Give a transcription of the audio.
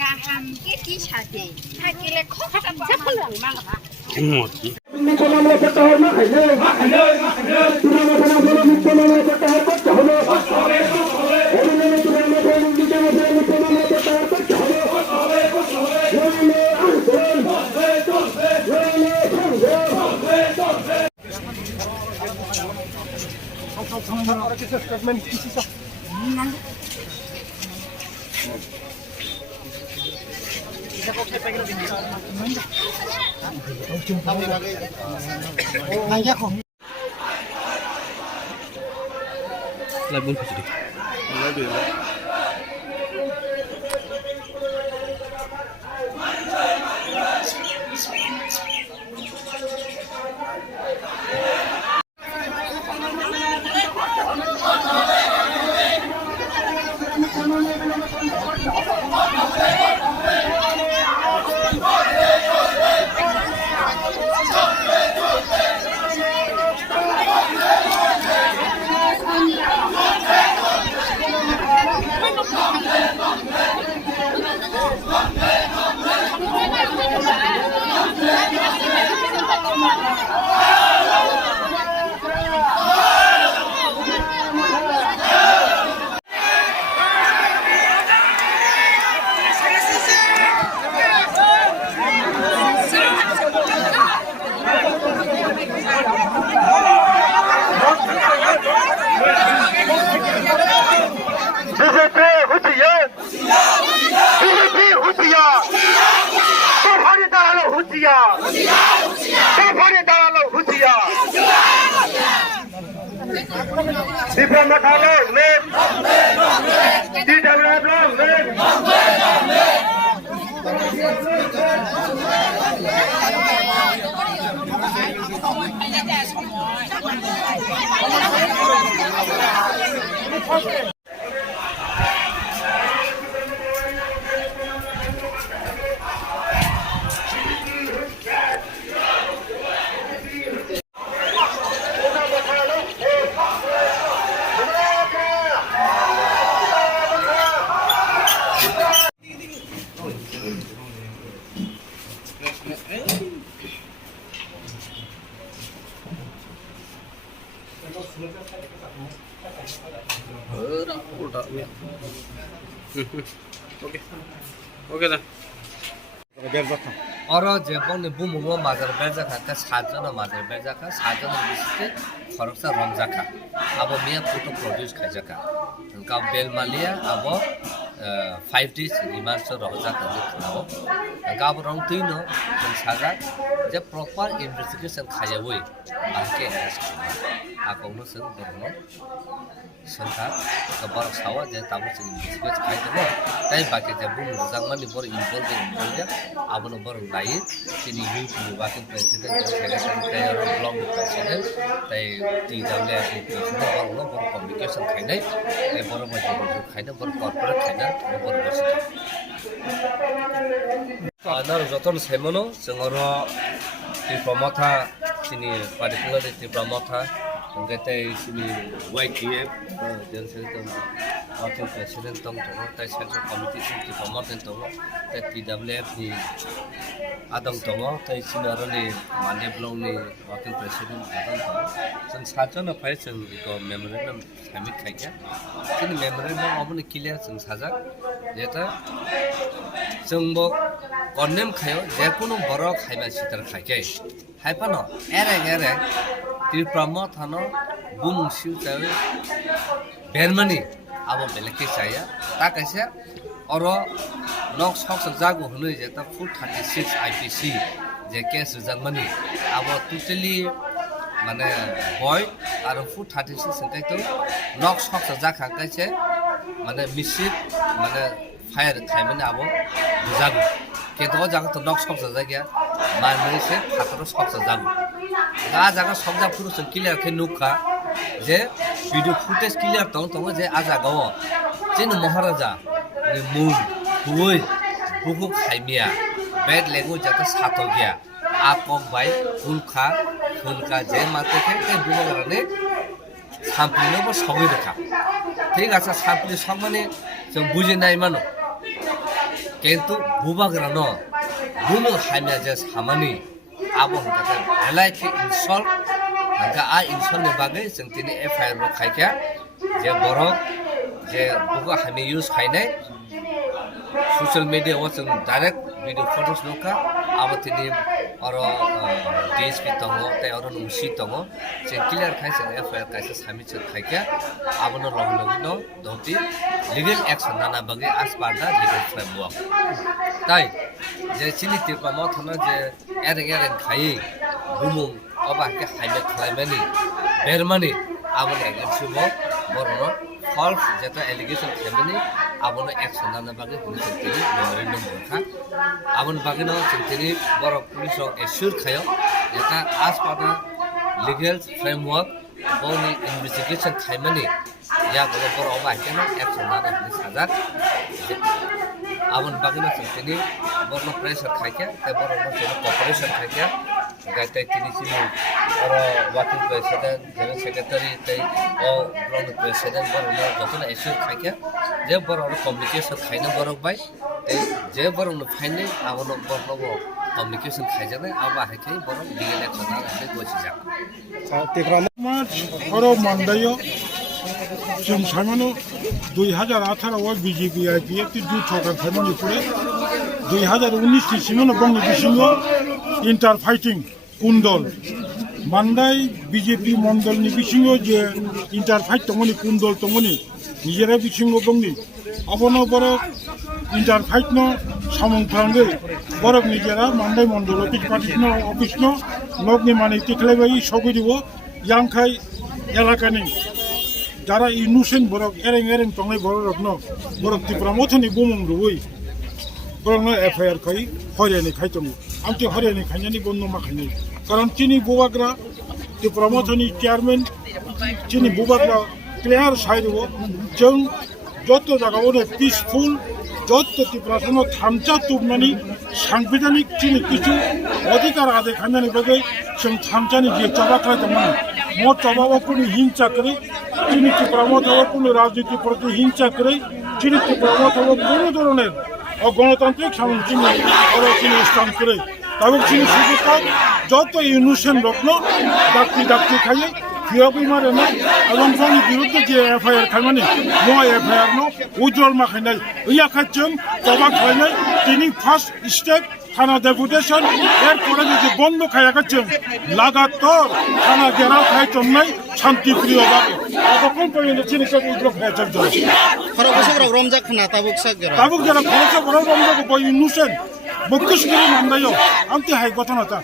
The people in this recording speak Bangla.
Kaham cái sạch gì hai kia lại khó khăn rất là lớn mà một lại buông thử đi. 오케이 다. 어러 제번에 부모가 맞아를 벨자카까 사전을 맞아를 벨자카 사전을 비슷해 খরচা রমজাকা আবো মিয়া ফটো প্রডিউস খাইজাকা কা বেলমালিয়া আবো 5 days রিমান্স রমজাকা খাবো গাব রং তুইনো সাজা যে প্রপার ইনভেস্টিগেশন খাইয়াবই আকে আকৌনো जों বরনো संथा गोबां सावा जे ताबो जों इनभेस्टिगेट खाइदों ताइ बाकी जे बुं मोजांमानि बर इनभल्व इनभल्व आबोनो बर लायो जोंनि इउटुब वाकिं प्रेसिडेन्ट सेक्रेटारि ताइ ब्लग प्रेसिडेन्ट ताइ टिडब्लिउएफ नि प्रेसिडेन्ट बरनो बर कमिउनिकेसन खाइनाय ताइ बर बायदि खाइदों बर कर्पोरेट खाइना बर बसि आनार जतन सेमनो जोंरो डिप्लोमाथा जोंनि particular डिप्लोमाथा Kita sini YTF dan sedang wakil presiden tong tong, tapi central committee sini pemerintah tong, tapi TWF ni adang tong, tapi sini orang ni mana belum ni wakil presiden adang tong. Sen saja na pai sen itu memorandum kami kaya, sini memorandum apa ni clear sen saja, jadi sengbok konem kaya, jepuno borok kaya masih terkaya, hai pano, ereng. Diploma thano bung siu tawe Germany abo beleke saya ta kaisa oro nok sok jago hunoi je ta 436 IPC je case Germany abo totally mane boy aro 436 sankai to nok sok jaka kaise মানে মিশিত মানে ফায়ার খাইমানে আবো বুঝাগো কিন্তু জায়গা তো নক সবসা জায়গা মানে সে ফাতর সবসা যাগো গা জায়গা সব যা পুরো ক্লিয়ার কে নুকা যে ভিডিও ফুটেজ ক্লিয়ার দं যে আ জায়গাও যেন মহারাজা মুন হুই বুকু খাইমিয়া বেড ল্যাঙ্গুয়েজ যাতে সাতো গিয়া आ कक बाय हुलखा जे माते के बुबा गाने सामप्लिनोबो सबै रेखा ठीक আছে सामप्लि सब माने जों बुजिनाय मानो किन्तु बुबा गानो बुनो हाइमिया जे सामानि आबो हंका एलाइथि इनसल्ट हंका आ इनसल्ट ने बागै जों तिनि एफआईआर रो खायखा जे बरक जे बुबा हाइमि यूज खायनाय सोशल मीडिया वो जों डाइरेक्ट भिडियो फटोस नुका अब तिनि अरो डीएसपी दंगो तै अरो नुसि दंगो जों क्लियर खायसे एफआईआर खायसे सामिट खायखा आबनो लंगनो दंति लीगल एक्शन नाना बगे आस पार्दा लीगल फ्रेमवर्क ताई जे चिनि तिरपामा थाना जे एरें खाय बुमुं अबा के हाइमे खालायमानि बेरमानि आबनो एगेन्स्टबो बरनो फल्स जेता एलिगेशन खालायमानि आबनो एक्शन नाना बगे हुनसोंतिनि मेमोरेन्डम बखा आबन बागेनो जोंतिनि बर पुलिस एश्योर खायो एटा आस पार्दा लीगल फ्रेमवर्क बोनि इन्वेस्टिगेशन खालायमानि या बर अबा केनो एक्शन नाना हुनि साजा आबन बागेनो जोंतिनि बरनो प्रेसार खायखा ते बरनो जों कॉर्पोरेशन खायखा गायताय तिनि सिनि और वर्किंग प्रेसिडेंट जनरल सेक्रेटारी तै ओ ब्लॉक प्रेसिडेंट बरनो जतन एश्योर खायखा जे बरनो कम्युनिकेशन खायनो बरक बाय तै जे बरनो फाइनली आबनो बरनो कम्युनिकेशन खायजाने आबा हायखै बरनो लीगल एक्शन नानै गसिजा तेग्रामा हरो मानदायो जों सामानो 2018 बीजेपी आईपीएफ ती दु ठोका खायमानि पुरे 2019 सिमनो बंगनि बिसिङो इंटर फाइटिं कुंडल मानदाय बीजेपी मंडलनि बिसिङो जे इंटर फाइट तंगनि कुंडल तंगनि निजेरा बिसिङो बंगनि अबनो बरक इंटर फाइट न सामं थांगे बरक निजेरा मानदाय मंडल ऑफिस न नगनि माने तिखलायबाय सगैदिबो यांखाय एलाकानि যারা ইনোসেন্ট বরক এরেং টংনাই বরক ত্রিপুরা মথনি বুমুং রুই বরং এফআইআর খাই হরিয়ানি খাইতং আমতি হরিয়ানি খাইনানি বন্ধ মাখাইনি কারণ তিনি বুবাগ্রা ত্রিপুরা মথনি চেয়ারম্যান তিনি বুবাগ্রা ক্লিয়ার সাইরব जों যত জায়গাওনে পিসফুল যত ত্রিপুরা সনো থামচা তুবনানি সাংবিধানিক তিনি কিছু অধিকার আদায় খাইনানি বাগে जों থামচানি যে চবা খাইতমন মত চবাও কোনো হিংসা করে তিনি ত্রিপুরা মথাও কোনো রাজনীতি প্রতি হিংসা করে তিনি ত্রিপুরা মথাও কোনো ধরনের অগণতান্ত্রিক সামঞ্জস্য তিনি স্থান করে তবে তিনি সুযোগ যত ইনোসেন্ট রত্ন ডাক্তি খাইয়ে ফিয়াবি মারে না এবং जोंनि বিরুদ্ধে যে এফআইআর খাইমানি নো এফআইআর নো উইথড্রল মাখাইনাই ইয়াখাচ্ছেন জবা খাইনাই তিনি ফার্স্ট স্টেপ থানা ডেপুটেশন এরপরে যদি বন্ধ খাইয়াখাচ্ছেন লাগাতার থানা ঘেরাও খাইচন্নাই শান্তিপ্রিয়ভাবে তখন পর্যন্ত চিনিকে উইথড্র খাইয়াছেন তাবুক যারা খরচ রমজাক বই ইনোসেন্ট বকুশ করে মান্দায় আমতি হাই ঘটনাটা